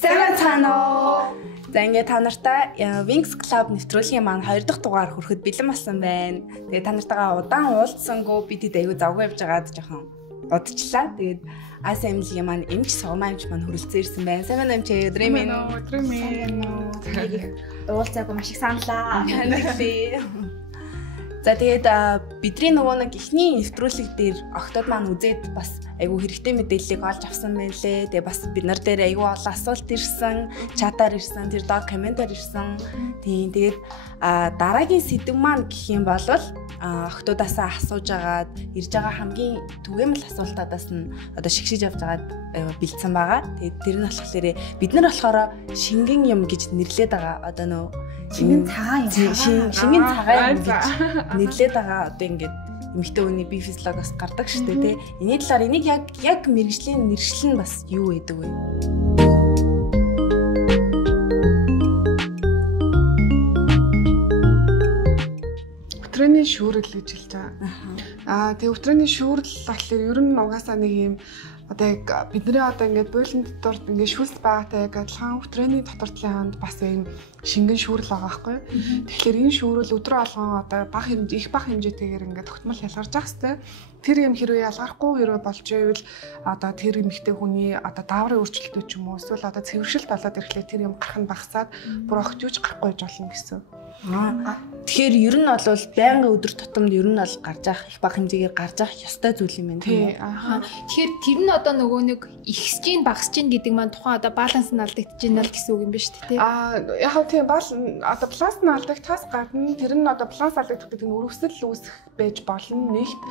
Сайн байна уу? За ингээд та нартай Wings Club нэвтрүүлгийн маань 2 дахь дугаар хүрэхэд бэлэн болсон байна. Тэгээд та нартайгаа удаан уулзсангүй бид аягүй завгүй явж байгаад жоохон бодчихлаа. Тэгээд ASML-ийн маань эмч согмаамч маань хүрэлцэн ирсэн байна. Сайн байна эмч өдрийн минь. Уулзаагүй маш их саналаа. За тэгээд бидний нөгөө нэг ихний нэвтрүүлэг дээр октод маань үзээд бас айгүй хэрэгтэй мэдээллийг олж авсан байлээ. Тэгээ бас бид нар дээр айгүй олон асуулт ирсэн, чатаар ирсэн, тэр доод комментаар ирсэн. Тэгээд дараагийн сэдв маань гэх юм бол октодаасаа асууж агаад ирж байгаа хамгийн түгээмэл асуултуудаас нь одоо шигшиж авч агаад бэлдсэн байгаа. Тэгээд тэр нь болохоор бид нар болохоор шингэн юм гэж нэрлээд байгаа. Одоо нөө шингэн цагаан шингэн цагаан гэж нэрлээд байгаа. Одоо ингээд эмэгтэй хүний бие физиологоос гардаг шүү дээ тий. Эний талаар энийг яг мэргэжлийн нэршил нь бас юу гэдэг вэ? Өтрөөний шүүрэл гэж хэлж байгаа. Тэгээ өтрөөний шүүрэл болохоор ер нь угаасаа нэг юм одоо яг бидний одоо ингээд буйлын дотор ингээд шүүлс байгаатай яг адилхан өтрөөний дотортлын бас юм шингэн шүүрэл байгаа байхгүй. Тэгэхээр энэ шүүрэл өдрөө алган одоо их бага хэмжээтэйгээр ингээд тогтмол ялгарч ах хэвээр тэр юм хэрвээ ялгархгүй хэрвээ болж ивэл одоо тэр эмэгтэй хүний одоо дааврын өөрчлөлтөө ч юм уу эсвэл одоо цэвэршилт болоод ирэхлээр тэр юм гарах нь багасаад бүр огтюуж гарахгүй болно гэсэн. Тэгэхээр ер нь бол байнгын өдөр тутамд ер нь бол гарч явах их бага хэмжээгээр гарч явах ёстой зүйл юм байна тийм үү? Тэгэхээр тэр нь одоо нөгөө нэг ихсэж гин багасж гин гэдэг маань тухайн одоо баланс нь алдагдаж байна л гэсэн үг юм ба шүү дээ. Яг хөө тийм одоо баланс нь алдагдахаас гадна тэр нь одоо баланс алдагдах гэдэг нь өрөвсөл үүсэх байж болно нэгт.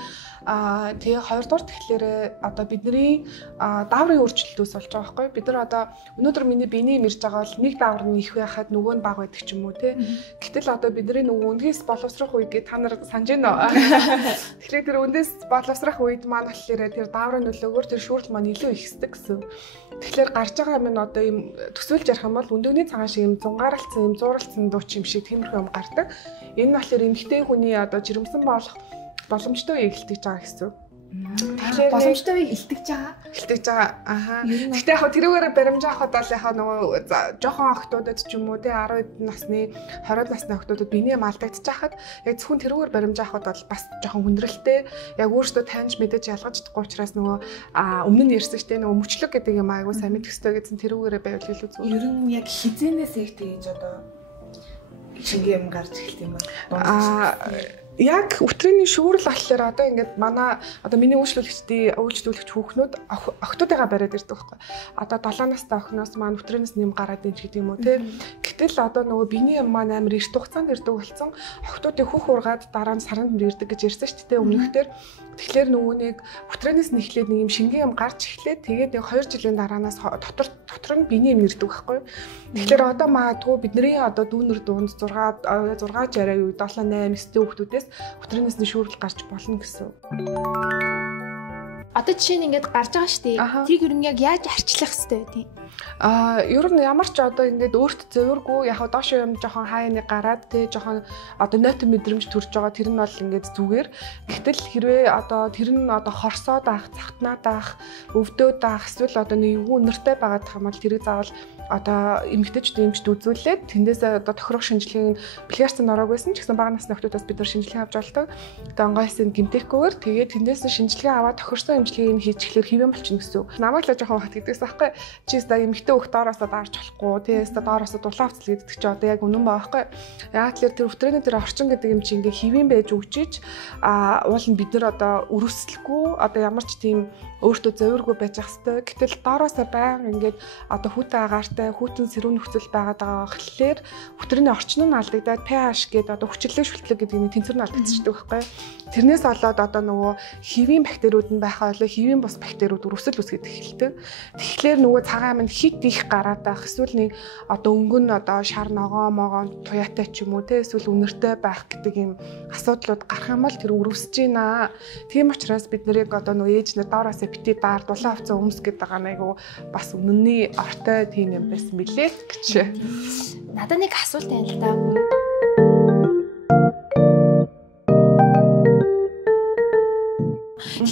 Тэгээ хоёрдугаар тэгэхээр одоо бидний дааврын өөрчлөлтөөс болж байгаа байхгүй. Бид нар одоо өнөөдөр миний биений мэрж байгаа бол нэг даавар нь их байхад нөгөө нь бага байдаг ч юм уу тий. Гэтэл одоо бидний нөгөө үндгээс боловсрох үед та нар санаж байна уу? Тэгэхээр тэр үндээс боловсрох үед маань болохоор тэр дааврын нөлөөгөөр тэр шүүрэл маань илүү ихсдэг гэсэн. Тэгэхээр гарч байгаа юм нь одоо юм төсөөлж ярих юм бол өндөгний цагаан шиг юм зунгаарлцсан юм зууралцсан дууч юм шиг тиймэрхүү юм гардаг. Энэ нь болохоор эмэгтэй хүний одоо жирэмсэн болох боломжтой ихэлдэж байгаа гэсэн. Тэгэхээр боломжтой илтгэж байгаа. Илтгэж байгаа. Гэхдээ яг тэрүүгээр баримжаах удаа л яг нөгөө жоохон охтуудад ч юм уу тий 10 насны 20 насны охтуудад биений алдагдчих хахад яг зөвхөн тэрүүгээр баримжаах удаа бол бас жоохон хүндрэлтэй яг өөртөө таньж мэдэж ялгаж чадахгүй учраас нөгөө өмнө нь ярьсан штэ нөгөө мөчлөг гэдэг юм айгуу сайн мэдэх хэрэгтэй гэсэн тэрүүгээрээ байвал илүү зүгээр. Ер нь яг хизэнээс их тэгж одоо шингэн юм гарч эхэлт юм байна. Яг өтрийний шүүрэл болохоор одоо ингээд манай одоо миний үйлчлүүлэгч хүүхнүүд охтуудыгаа бариад ирдэг байхгүй. Одоо 7 настай охиноос маань өтрийнээс нэм гараад ийн гэдэг юм уу те. Гэтэл одоо нөгөө биений юм маань амар эрт хугацаанд ирдэг болсон. Охтуудыг хөх ургаад дараа нь саранд ирдэг гэж ярьсан шүү дээ өмнөхдөр. Тэгэхээр нөгөө нэг өтрийнээс нэхлээд нэг юм шингэн юм гарч эхлээд тэгээд яг 2 жилийн дараанаас дотор нь биений юм ирдэг байхгүй. Тэгэхээр одоо магадгүй бидний одоо дүүнер дунд 6 60 үед 7 8 9 хүүхдүүдээс өтрийнээс нь шүүрэл гарч болно гэсэн. Одоо жишээ нь ингээд гарч байгаа шүү дээ. Тэрийг ер нь яг яаж арчлах хэвтэй тийм. Ер нь ямар ч одоо ингээд өөрт зөөргүй яг доошоо юм жоохон хаяаны гараад тий жоохон одоо нойтон мэдрэмж төрж байгаа тэр нь бол ингээд зүгээр. Гэтэл хэрвээ одоо тэр нь одоо хорсоод авах, цагтнаад авах, өвдөөд авах эсвэл одоо нэг юу нэртэй байгаад байгаа юм бол тэрийг заавал одоо эмэгтэйчүүд эмчд үзүүлээд тэндээсээ одоо тохирох шинжилгээний бэлгээрцэн ороогүйсэн ч гэсэн бага насны охтуудаас бид нар шинжилгээ авч болдог. Одоо онгойсын гэмтээхгүйгээр тэгээд тэндээс шинжилгээ аваад тохирсон эмчилгээг хийчихлээр хэвэн болчихно гэсэн. Намайг л жоохон хат гэдэгс аахгүй. Чи өстой эмэгтэй хөх доороосоо даарч болохгүй. Тэгээ өстой доороосоо дулаавцл гэдэг чи одоо яг үнэн байгаа байхгүй. Яг тэр өтрөөний тэр орчин гэдэг юм чи ингээ хэвэн байж өгчиж уул нь бид нар одоо өрөвслөхгүй одоо ямар ч тийм өөртөө зовиргүй байж ах хэвээр. Гэтэл доороосоо байнга ингээд одоо хүүтэн агаартай хүүтэн сэрүүн нөхцөл байгаад байгаа болохоор өтрөөний орчин нь алдагдаад pH гэдэг одоо хүчлэг шүлтлэг гэдэг нь тэнцвэр нь алдагдчихдаг байхгүй. Тэрнээс болоод одоо нөгөө хэвийн бактериуд нь байхаа болоо хэвийн бус бактериуд өрөвсөл үүсгэж эхэлдэг. Тэгэхээр нөгөө цагаан минь хит их гараад байх эсвэл нэг одоо өнгөн одоо шар ногоон туяатай ч юм уу те эсвэл үнэртэй байх гэдэг юм асуудлууд гарах юм бол тэр өрөвсөж байна. Тийм учраас бид нарыг одоо нөгөө ээж нар доороосоо бити даар дулаан авцсан өмс гэдэг байгаа нэг бас үнэний ортой тийм юм байсан билээ гэж. Надад нэг асуулт байна л да.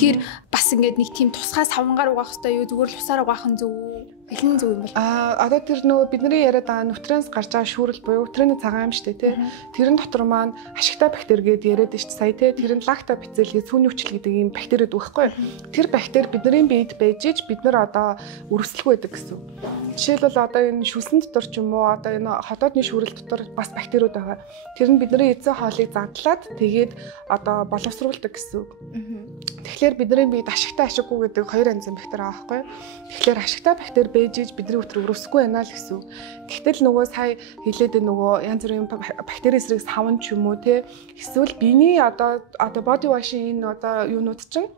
Тэгэхээр бас ингээд нэг тийм тусгай савнгаар угаах хэрэгтэй юу? Зүгээр л усаар угаах нь зөв үү? Бэлэн зөв юм бол. Одоо тэр нөгөө бидний яриад байгаа нутренс гарч байгаа шүүрэл буюу нутрены цагаан юм шүү дээ, тий. Тэрэн дотор маань ашигтай бактери гээд яриад шүү дээ сая, тий. Тэр нь лактобацилл гээд сүүний хүчил гэдэг ийм бактериуд байхгүй. Тэр бактери бидний биед байж иж бид нар одоо өрөвслөг байдаг гэсэн. Жишээлбэл одоо энэ шүлсэн дотор ч юм уу одоо энэ хотоодны шүүрэл дотор бас бактериуд байгаа. Тэр нь бидний эзэн хоолыг задлаад тэгээд одоо боловсруулдаг гэсэн. Тэгэхээр бидний биед ашигтай ашиггүй гэдэг хоёр янзын бактери байгаа байхгүй. Тэгэхээр ашигтай бактери бэжиж бидний өтөр өрөвсөхгүй байна л гэсэн. Гэтэл нөгөө сая хэлээд нөгөө янз бүрийн бактери эсрэг савн ч юм уу те эсвэл биений одоо body wash-ийн энэ одоо юунууд чинь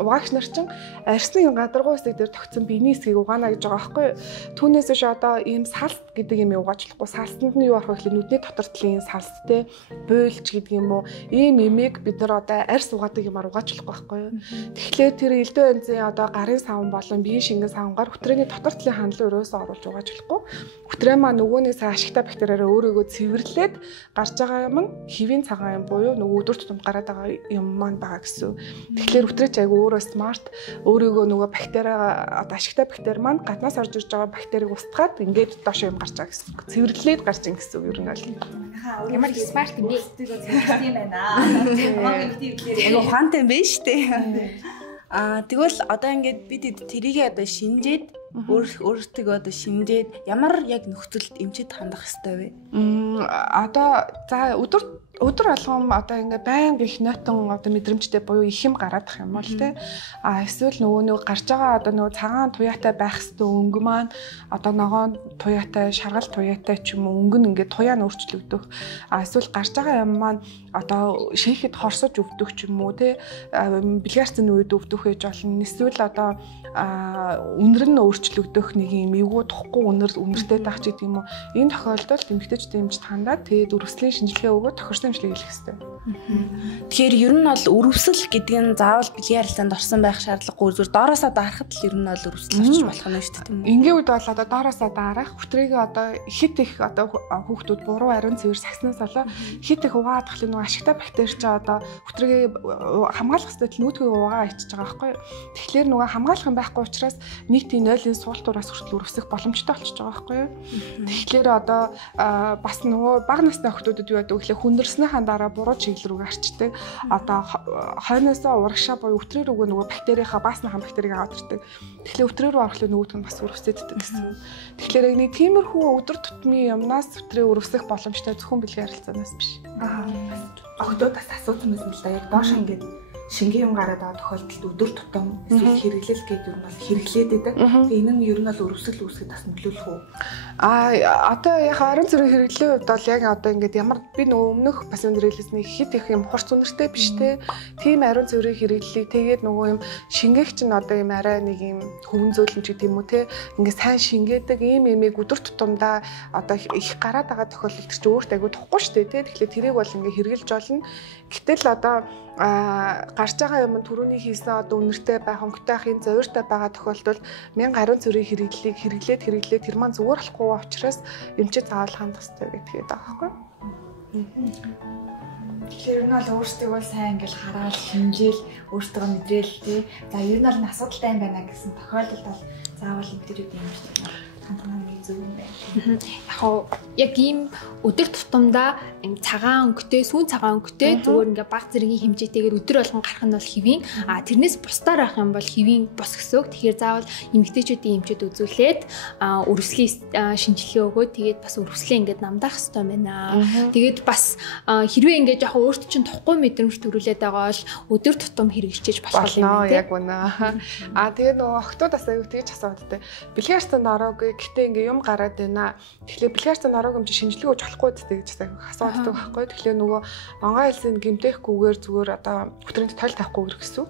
угаагч нар чинь арьсны гадаргуу хэсэг дээр тогтсон биений хэсгийг угаана гэж байгаа байхгүй. Түүнээс биш одоо ийм салст гэдэг юм угаажлахгүй. Салстанд нь юу арах вэ гэхэл нүдний дотор талын салст те буйлж гэдэг юм уу. Ийм имийг бид нар одоо арьс угаадаг юмар угаажлахгүй байхгүй. Тэгэхээр тэр элдв янзын одоо гарын савн болон биеийн шингэн савнгаар хөтрээний дотор талын хандлын өрөөсөө оруулж угаажлахгүй. Хөтрээ маа нөгөөнөөс ашигтай бактериараа өөрийгөө цэвэрлээд гарч байгаа юм нь хэвийн цагаан юм буюу нөгөө өдөр тутамд гараад байгаа юм маань байгаа гэсэн. Тэгэхээр хөтрээч айгу өөрөө смарт өөрийгөө нөгөө бактериа одоо ашигтай бактери маань гаднаас орж ирж байгаа бактерийг устгаад ингээд доош юм гарч байгаа гэсэн. Цэвэрлээд гарч ийн гэсэн ер нь бол. Ямар смарт юм бэ? Цэвэрлэх юм байна. Айгу ухаантай юм байна шүү дээ. Тэгвэл одоо ингээд бид тэрийгээ одоо шинжээд өөртөө одоо шинжээд ямар яг нөхцөлд эмчэд хандах хэрэгтэй вэ? Одоо за өдөр алгам одоо ингээ байнга их нойтон одоо мэдрэмжтэй буюу их юм гараад ах юм бол тий. Эсвэл нөгөө гарч байгаа одоо нөгөө цагаан туяатай байх хэвээр өнгө маань одоо ногоон туяатай, шаргал туяатай ч юм уу өнгө нь ингээ туяа нь өөрчлөгдөх. Эсвэл гарч байгаа юм маань одоо шийхэд хорсож өвдөх ч юм уу тий. Бильярдын үед өвдөх гэж болно. Эсвэл одоо үнэр нь өөрчлөгдөх нэг юм эвгүй тухгүй үнэртэй таах ч гэдэг юм уу. Энэ тохиолдолд эмэгтэйчдийн эмчт хандаад тэгээд өрөвслийн шинжилгээ өгөөд тохирсон эмчилгээ хийх хэрэгтэй. Тэгэхээр ер нь бол өрөвсөл гэдэг нь заавал бильярданд орсон байх шаардлагагүй зүгээр доороосоо дарахад л ер нь бол өрөвсөл орчих болох нь шүү дээ. Ингийн үед бол одоо доороосоо дарах хөтрээгээ одоо хит их одоо хүүхдүүд буруу ариун цэвэр сагснаас болоо хит их угаадах л нэг ашигтай бактери ч одоо хөтрээгээ хамгаалах хэвээр нүүдгээ угаа ичиж байгаа байхгүй. Тэгэхээр нөгөө хамгаалах юм байхгүй учраас нийтийн нойлын суултуураас хүртэл өрөвсөх боломжтой болчихж байгаа байхгүй юу. Тэгэхээр одоо бас нөгөө бага насны охтуудад юу гэдэг вэ гэхлээр хүндэрснийхаа дараа буруу чиглэл рүү гарчдаг. Одоо хойноосоо урагшаа буюу өтрээр өгөө нөгөө бактерийнхаа баасныхаа бактерийг аваад ирдэг. Тэгэхээр өтрээр рүү орохлоо нөгөөдг нь бас өрөвсөддөг гэсэн. Тэгэхээр яг нэг тиймэрхүү өдөр тутмын юмнаас өтрээ өрөвсөх боломжтой зөвхөн бэлгийн харилцаанаас биш. Охтуудаас асуусан байсан л да. Яг доош ингээд шингийн юм гараад байгаа тохиолдолд өдөр тутам эсвэл хэрэглэл гэдэг юм бол хэрэглээд байдаг. Тэгээ энэ нь ер нь бол өрөвсөл үүсгэхэд бас нөлөөлөх үү? Одоо яг ариун цэврийн хэрэглэлийн хувьд бол яг одоо ингээд ямар би нөгөө өмнөх бас өндөрлөлсний хит их юм хурц үнэртэй биш те. Тийм ариун цэврийн хэрэглэлийг тэгээд нөгөө юм шингээгч нь одоо юм арай нэг юм хөвөн зөөлөн ч гэдэг юм уу те. Ингээд сайн шингээдэг ийм эмийг өдөр тутамдаа одоо их гараад байгаа тохиолдолд чи өөртөө айгу тухгүй шүү дээ те. Тэгэхээр тэрийг бол ингээд хэрэгжилж болно. Гэтэл одоо гарч байгаа юм түрүүний хийсэн одоо үнэртэй байх, өнгөтэй ахын зовиртой байгаа тохиолдолд 1000 ариун цэврийн хэрэглэлийг хэрэглээд тэр маань зүгээр болохгүй учраас эмчид заавал хандах хэрэгтэй гэдгийг байгаа байхгүй. Тэгэхээр энэ бол өөрсдөө бол сайн ингээл хараад шинжээл өөртөө мэдрээл тий. За ер нь бол асуудалтай юм байна гэсэн тохиолдолд бол заавал эмчидүүдийн эмчтэй хандах нь зөв юм байна. Яг ийм өдөр тутамдаа цагаан өнгөтэй, сүүн цагаан өнгөтэй зүгээр ингээ баг зэргийн хэмжээтэйгээр өдөр болгон гарах нь бол хэвийн. Тэрнээс бусдаар авах юм бол хэвийн бос гэсэн үг. Тэгэхээр заавал эмэгтэйчүүдийн эмчэд үзүүлээд өрөвслийн шинжилгээ өгөөд тэгээд бас өрөвслээ ингээд намдаах хэрэгтэй байна. Тэгээд бас хэрвээ ингээд яг өөрт чинь тухгүй мэдрэмж төрүүлээд байгаа бол өдөр тутам хэрэгжиж болох юм байна. Яг байна. Тэгээд нөгөө охтууд бас аюу тэгж асуудаг. Бильярданд ороогүй гэтээ ингээ юм гараад байна. Тэгэхээр бильярданд ороогүй юм чи шинжилгээ өгч болохгүй гэдэг гэж асуудаг байхгүй. Тэгэхээр нөгөө онгой хэлсэнд гэмтэхгүйгээр зүгээр одоо хөтрээнд тойл тавихгүйгээр гэсэн.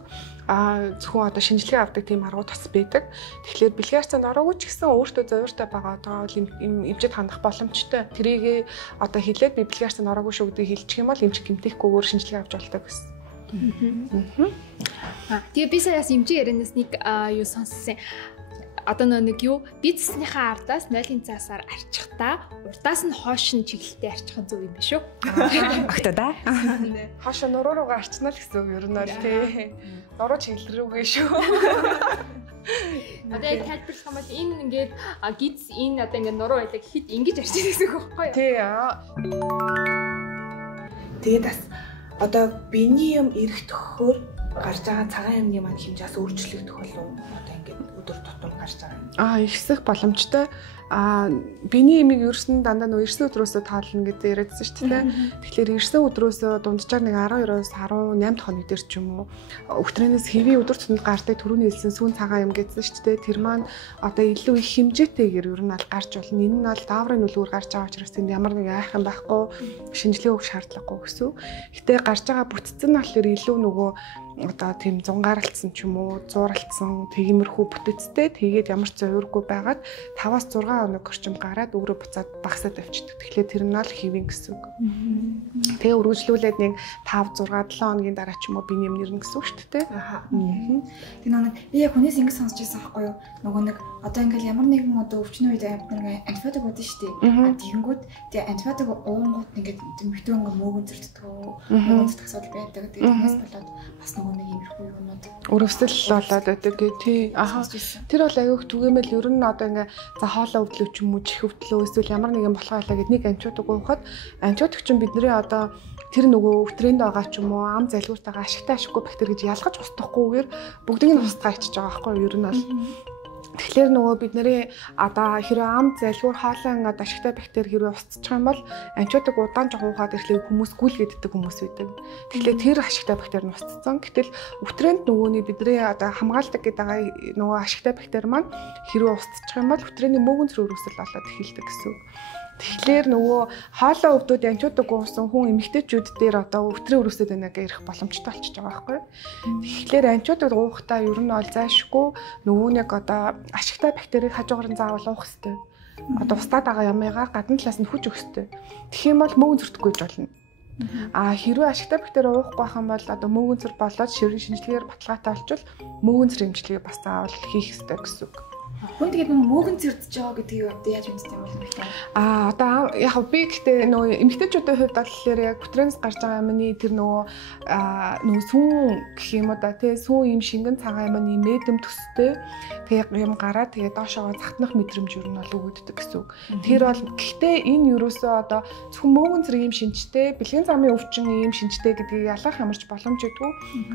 Зөвхөн одоо шинжилгээ авдаг тийм аргууд бас байдаг. Тэгэхээр бильярданд ороогүй ч гэсэн өөртөө зовиртой байгаа одоо эмчэд хандах боломжтой. Тэрийг одоо хэлээд би бильярданд ороогүй шүү гэдгийг хэлчих юм бол эмч гэмтэхгүйгээр шинжилгээ авч болдог гэсэн. Тэгээ би саяас эмчийн ярианаас нэг юу сонссон. одоо нэг юу бизнесийнхаа ардаас 0-ын цаасаар арчихтаа урдаас нь хоош нь чиглэлтэй арчих зөв юм биш үү? Огтой да. Хоош нуруу руугаа арчнаа л гэсэн үг ер нь бол тий. Нуруу чиглэл рүүгээ шүү. Одоо яг тайлбарлах юм бол энэ ингээд гиз энэ одоо ингээд нуруу байлаа гэхэд ингэж арчих гэсэн үг байхгүй юу? Тий. Тэгээд бас одоо биений юм эрэх төхөөр гарч байгаа цагаан юмны маань хэмжээс өөрчлөгдөх болов уу? Одоо ингээд өдөр тутам гарч байгаа юм. Ихсэх боломжтой. Биений эмийг ерөөсөн дандаа нөө 9 өдрөөсөө таална гэдэг яриадсан шүү дээ. Тэгэхээр 9 өдрөөсөө дунджаар нэг 12-оос 18 хоног дээр ч юм уу өвтрэнээс хэвийн өдөр тутамд гардаг түрүүний хэлсэн сүүн цагаан юм гэсэн шүү дээ. Тэр маань одоо илүү их хэмжээтэйгээр ер нь аль гарч болно. Энэ нь бол дааврын нөлөөр гарч байгаа учраас энд ямар нэг айх юм байхгүй, шинжилгээ өгөх шаардлагагүй гэсэн. Гэтэ гарч байгаа бүтцэн нь болохоор илүү нөгөө одоо тийм зунгаарлцсан ч юм уу, зууралцсан тиймэрхүү бүтэцтэй тэгээд ямар ч зовиргүй байгаад 5-аас 6 хоног орчим гараад өөрөө буцаад багасаад авчихдээ. Тэгэхээр тэр нь л хэвэн гэсэн үг. Тэгээ үргэлжлүүлээд нэг 5, 6, 7 хоногийн дараа ч юм уу биений юм нэрнэ гэсэн үг шүү дээ. Тэгээ нэг би яг хүнээс ингэ сонсч байсан байхгүй юу? Нөгөө нэг одоо ингээл ямар нэгэн одоо өвчнөө үед нэг антибиотик уудсан шүү дээ. Тэгэнгүүт тэгээ антибиотик уунгууд ингээд мөртөө ингээ мөөгөн зөрчдөг. Мөөгөн зөрчдөг асуудал байдаг. Тэгээ тэрнээс болоод бас нөгөө нэг иймэрхүү юмнууд өрөвсөл болоод байдаг тий. Тэр бол аюух түгээмэл ер нь одоо ингээ за хоолой өвдлөө ч юм уу чих өвдлөө эсвэл ямар нэгэн болохоолаа гэд нэг антибиотик уухад антибиотик чинь бидний одоо тэр нөгөө өвтрэнд байгаа ч юм уу ам залгууртайгаа ашигтай ашиггүй бактери гэж ялгаж устгахгүйгээр бүгдийг нь устгаа ичиж байгаа байхгүй юу ер нь бол. Тэгэхээр нөгөө бидний одоо хэрэв ам залгуур хоолойн одоо ашигтай бактери хэрэг устчих юм бол антибиотик удаан жоо уухад ирэхлээр хүмүүс гүйлгээддэг хүмүүс байдаг. Тэгэхээр тэр ашигтай бактери нь устцсан. Гэтэл өвтрэнд нөгөөний бидний одоо хамгаалдаг гэдэг нөгөө ашигтай бактери маань хэрэг устчих юм бол өвтрэний мөөгөн цэр өрөөсөл болоод эхэлдэг гэсэн. Тэгэхээр нөгөө хоолой өвдөд антибиотик уусан хүн эмэгтэйчүүд дээр одоо өвтрийн өрөөсөд байна гэх ирэх боломжтой болчихж байгаа байхгүй. Тэгэхээр антибиотик уухтаа ер нь бол зайшгүй нөгөө нэг одоо ашигтай бактерийг хажуугаар нь заавал уух хэрэгтэй. Одоо устдаад байгаа ямыгаа гадна талаас нь хүч өгөх хэрэгтэй. Тэгэх юм бол мөөгөн зөртөхгүй болно. Хэрвээ ашигтай бактери уухгүй байх юм бол одоо мөөгөн зөр болоод ширхэг шинжилгээгээр баталгаатай болчвол мөөгөн зэр эмчилгээ бас заавал хийх хэрэгтэй гэсэн үг. Хүн тэгээд мөөгөн зэрдэж байгаа гэдгийг одоо яаж мэддэг юм бол вэ? Одоо яг би гэхдээ нөгөө эмэгтэйчүүдийн хувьд болохоор яг бүтрэнс гарч байгаа юмны тэр нөгөө сүүн гэх юм уу да тий сүүн юм шингэн цагаан юмны мэдэм төстэй тэг юм гараад тэгээд доошоо захтнах мэдрэмж юу нь бол өгөгддөг гэсэн үг. Тэр бол гэхдээ энэ юусоо одоо зөвхөн мөөгөн зэрэг юм шинжтэй бэлгийн замын өвчин юм шинжтэй гэдгийг ялгах ямарч боломжгүй.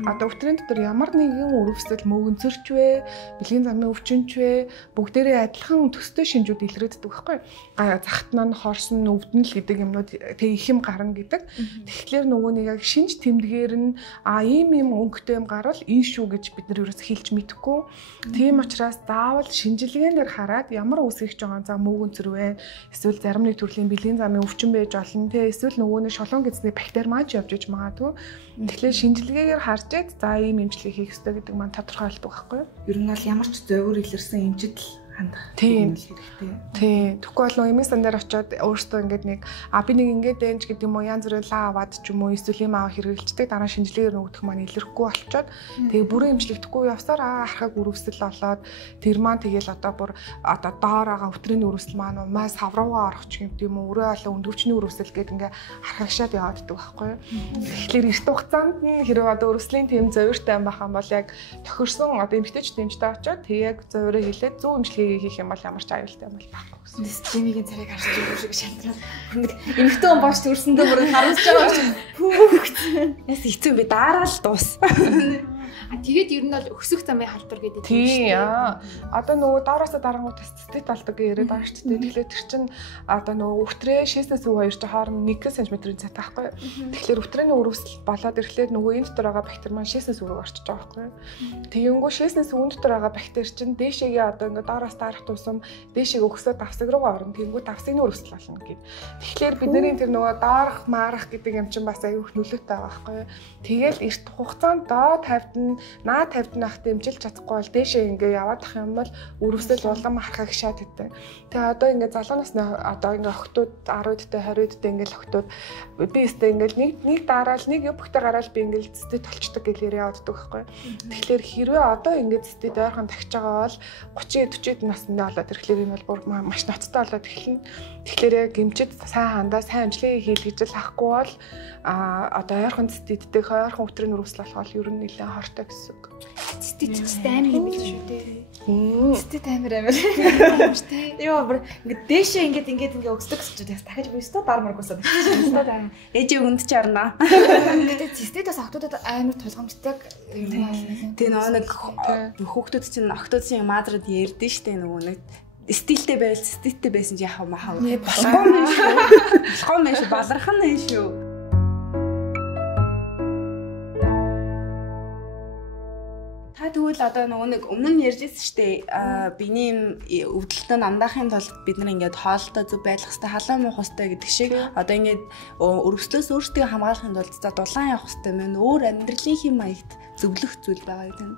Одоо өвтрийн дотор ямар нэгэн өрөвсөл мөөгөн цэрч вэ, бэлгийн замын өвчнч вэ бүгдээрээ адилхан төстэй шинжүүд илрээддэг байхгүй. Захтнаа нь хорсон өвдөнл гэдэг юмнууд тэг их юм гарна гэдэг. Тэгэхээр нөгөө нэг яг шинж тэмдгээр нь ийм өнгөтэй юм гарвал энэ шүү гэж бид нар ерөөс хэлж мэдэхгүй. Тийм учраас заавал шинжилгээнд дээр хараад ямар үсгэж байгаа за мөөгөн цэр вэ? Эсвэл зарим нэг төрлийн бэлгийн замын өвчин байж болно те. Эсвэл нөгөө нэг шолон гэзний бактери маань ч явж иж магадгүй. Тэгэхээр шинжилгээгээр харжээд за ийм эмчилгээ хийх ёстой гэдэг маань тодорхойлдог байхгүй юу? Ер нь бол ямар ч зөвөр илэрсэн эмчит хандах хэрэгтэй. Тийм. Тэгэхгүй бол эмийн сан дээр очиод өөртөө ингээд нэг би нэг ингээд дэнж гэдэг юм уу янз бүрийн лаа аваад ч юм уу эсвэл юм аваа хэрэгэлцдэг дараа шинжилгээгээр нөгөөх маань илэрхгүй болчоод тэгээ бүрэн эмчилэгдэхгүй явсаар харахаг өрөвсөл болоод тэр маань тэгэл одоо бүр одоо доор байгаа өвтрийн өрөвсөл маань умаа савруугаа орох ч юм уу өрөө олоо өндөвчний өрөвсөл гэдэг ингээ хархагшаад явааддаг байхгүй юу. Тэгэхээр эрт хугацаанд нь хэрэг одоо өрөвслийн тэм зовиртай байх юм бол яг тохирсон одоо эмгтээч тэмчтэй очиод тэг яг зовироо хэлээд зөв эмчилгээ хийх юм бол ямар ч аюултай юм бол байхгүй гэсэн. Стимигийн царайг харж байгаа шиг шантрал. Эмэгтэй хүн бооч төрсөндөө бүр харамсаж байгаа шүү. Хүүхд. Яс хэцүү би дараа л дуус. Тэгээд ер нь бол өксөх замын халдвар гэдэг юм шүү дээ. Одоо нөгөө доороосоо дарангууд цэцтэй талдаг яриад байгаа шүү дээ. Тэгэхээр тэр чинь одоо нөгөө өвтрээ 6-ээс 2 чи хооронд 1 см-ийн цат байхгүй. Тэгэхээр өвтрэний өрөвсөл болоод ирэхлээр нөгөө энэ дотор байгаа бактери маань 6-ээс өрөө орчиж байгаа байхгүй. Тэгэнгүүт 6-ээс үүн дотор байгаа бактери чинь дээшээгээ одоо ингээ доороос дарах тусам дээшээгээ өксөө давсаг руугаа орно. Тэгэнгүүт давсагны өрөвсөл болно гэд. Тэгэхээр бидний тэр нөгөө доорох маарах гэдэг юм чинь бас аюух нөлөөтэй байгаа байхгүй. Тэгэл эрт хугацаанд доо тавьд наа тавьд нах дэмжиж чадахгүй бол дээшээ ингээ яваад ах юм бол өрөвсөл улам харахаа гişаад өгдөг. Тэгээ одоо ингээ залуу насны одоо ингээ охтууд 10-д 20-д ингээл охтууд би өстэй ингээл нэг дараал нэг бүхтэй гараал би ингээл зэтэд толчдаг гэлээр явагддаг байхгүй. Тэгэхээр хэрвээ одоо ингээ зэтэд ойрхон тагч байгаа бол 30-40 насны болоод ирэхлээр энэ бол бүр маш ноцтой болоод эхэлнэ. Тэгэхээр гимчид сайн хандаа сайн амжилтыг хийлгэж л ахгүй бол одоо ойрхон зэтэддээ ойрхон өтрийн өрөвсөл болох ер нь нэлээд хортой гэсэн үг. Зэтэд амар юм биш шүү дээ. Зэтэд амар. Яа бүр ингээ дээшээ ингээ өгсдөг гэж байна. Дахиж би өстө дармар гусаад. Ээжээ өгөнд ч арна. Гэтэ зэтэдээс охтуудад амар тулгамжтай юм байна. Тэгээ нэг хүүхдүүд чинь охтуудын маадрад ярьдэн штэ нөгөө нэг стилтэй байвал стилтэй байсан ч яхаа махаа. Болохгүй мэн шүү. Балархан нь шүү. Тэгвэл одоо нөгөө нэг өмнө нь ярьжсэн шүү дээ. Биений өвдөлтөнд амдаахын тулд бид нар ингээд хоолтой зөв байх хэрэгтэй, халуун муух хэрэгтэй гэдэг шиг одоо ингээд өргөслөөс өөрсдөө хамгаалахын тулд за дулаан явах хэрэгтэй мэн өөр амьдралын хэм маягт зөвлөх зүйл байгаа гэдэг нь.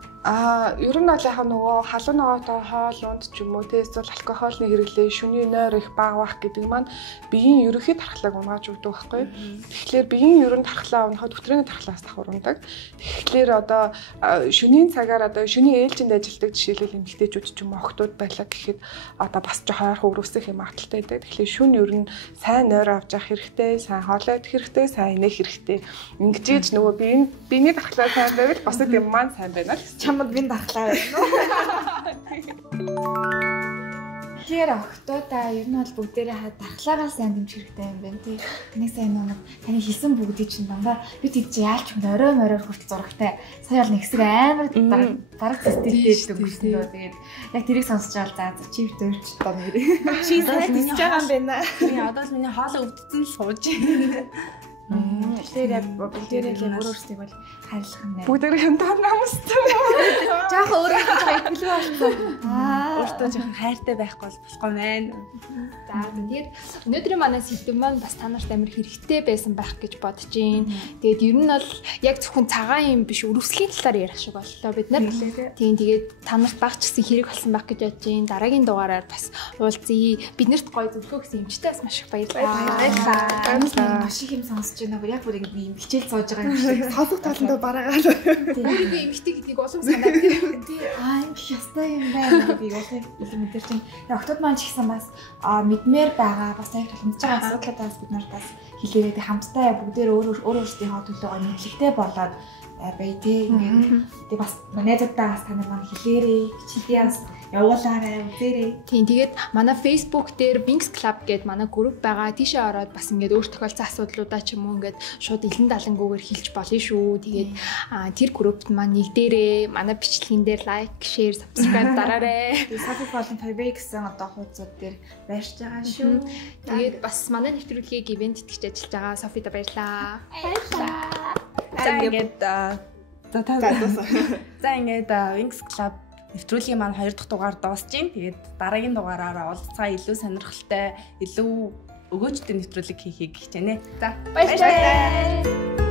Ер нь бол яг нөгөө халуун ногоотой хоол унд ч юм уу те эсвэл алкогольны хэрэглээ, шөнийн нойр их бага байх гэдэг маань биеийн ерөнхий тархлааг унгааж өгдөг байхгүй. Тэгэхээр биеийн ерөн тархлаа унахад өтрийн тархлаас давхар ундаг. Тэгэхээр одоо шөнийн цагаар одоо шөнийн ээлжинд ажилладаг жишээлбэл эмэгтэйчүүд ч юм уу охтууд байлаа гэхэд одоо бас жоохон ойрхон өрөвсөх юм агталтай байдаг. Тэгэхээр шөнө ер нь сайн нойр авч явах хэрэгтэй, сайн хоолой идэх хэрэгтэй, сайн инээх хэрэгтэй. Ингэж нөгөө биений тархлаа сайн байвал босод юм маань сайн байна л. Чамд бинд дархлаа байна. Тэр охтуудаа ер нь бол бүгдээрээ дархлаагаа сайн дэмжих хэрэгтэй юм байна тий. Тэний сайн нэг таны хийсэн бүгдийг чинь дандаа бид тийж яалч юм орой хүртэл зурагтай. Сая бол нэг хэсэг амар дараг системтэй өнгөрсөн дөө тэгээд яг тэрийг сонсож байгаа за чи өвдөрч одоо нэрээ. Чи сайн дэмжиж байгаа юм байна. Би одоо л миний хоолой өвдсөн л сууж байна. Тэр яг бүгдээрээ л өөрөөсөө бол хайрлах юм байна. Бүгдээрээ хэмтаа намстай. Жаахан өөрөө жоохон ихлүү болсон. Өөртөө жоохон хайртай байхгүй бол болохгүй байна. За тэгээд өнөөдрийн манай сэдв маань бас та нарт амар хэрэгтэй байсан байх гэж бодож байна. Тэгээд ер нь бол яг зөвхөн цагаан юм биш өрөвслийн талаар ярих шиг боллоо бид нар. Тийм тэгээд та нарт баг ч гэсэн хэрэг болсон байх гэж бодож байна. Дараагийн дугаараар бас уулзъя. Биднэрт гоё зөвлөгөө гэсэн эмчтэй бас маш их баярлалаа. Маш их юм сонсож байна. Яг бүр ингэ юм хичээл сууж байгаа юм шиг. Сонсох таландаа бараагаа. Өөрийнхөө эмгтэй гэдгийг улам санаад тийм. Ийм ястай юм байна гэдгийг улам мэдэрч байна. Охтууд маань ч гэсэн бас мэдмээр байгаа. Бас яг тулгамдж байгаа асуудлуудаас бид нар бас хэлээрээ хамтдаа бүгдээр өөрсдийнхөө төлөө мэдлэгтэй болоод бай тээ. Тэгээ бас найзуудаа бас та нар маань хэлээрээ хичээлээс явуулаарай үзээрэй. Тийм тэгээд манай Facebook дээр Wings Club гэдэг манай групп байгаа. Тийшээ ороод бас ингээд өөр тохиолдсон асуудлуудаа ч юм уу ингээд шууд илэн далангүйгээр хэлж болно шүү. Тэгээд тэр группт маань нэгдээрээ манай бичлэгэн дээр лайк, share, subscribe дараарай. Тэгээд Safi Fallen Five гэсэн одоо хуудсууд дээр байрч байгаа шүү. Тэгээд бас манай нэвтрүүлгийг ивент итгэж ажиллаж байгаа Софида баярлаа. За ингээд Wings Club нэвтрүүлгийн маань 2 дахь дугаар дуусж байна. Тэгээд дараагийн дугаараараа уулзцаа илүү сонирхолтой, илүү өгөөжтэй нэвтрүүлэг хийхийг хичээнэ. За баярлалаа.